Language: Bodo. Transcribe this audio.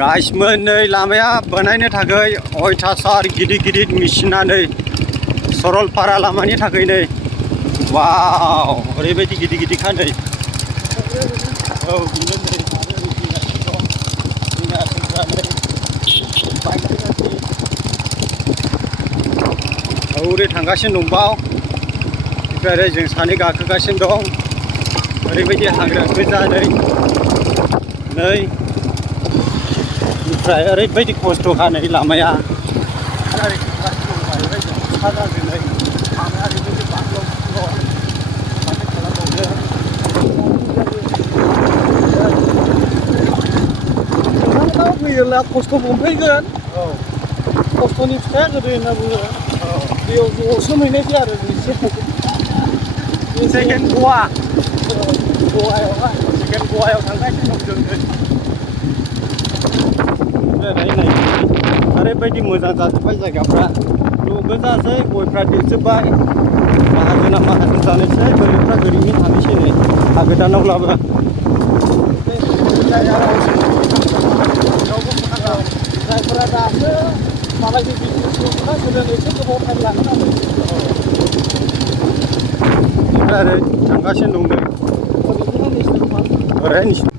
गाइसमोन नै लामाया बानायनो थाखाय अयथासार गिदिर गिदिर मेसिना नै सरलपारा लामानि थाखाय नै वाव ओरैबायदि गिदिर गिदिरखा नै औ बिनो नै हौरै थांगासिनो दंबाव ओमफ्राय ओरै जों सानै गाखोगासिनो दं ओरैबायदि हाग्रा गोजा नै ओमफ्राय ओरैबायदि खस्थ'खा नै लामाया फैयोब्ला खस्थ' मोनफैगोन खस्थ'नि फिथाइया गोदै होनना बुङो बेयाव ज'सो मोनहैनायसै आरो सेकेन्ड गवायाव थांगासिनो दं जों नै ओरैबायदि मोजां जाजोब्बाय जायगाफ्रा गोजासै गयफ्रा देरजोब्बाय माहाजोना माहाजोन जानोसै गोरिबफ्रा गोरिबनि थानोसै नै हा गोदानावब्लाबो जायफोरा दासो मालायनि बिजनेसफोरा गोदो एसे गोबाव टाइम लागोन आरो ओमफ्राय ओरै थांगासिनो दं नै ओरै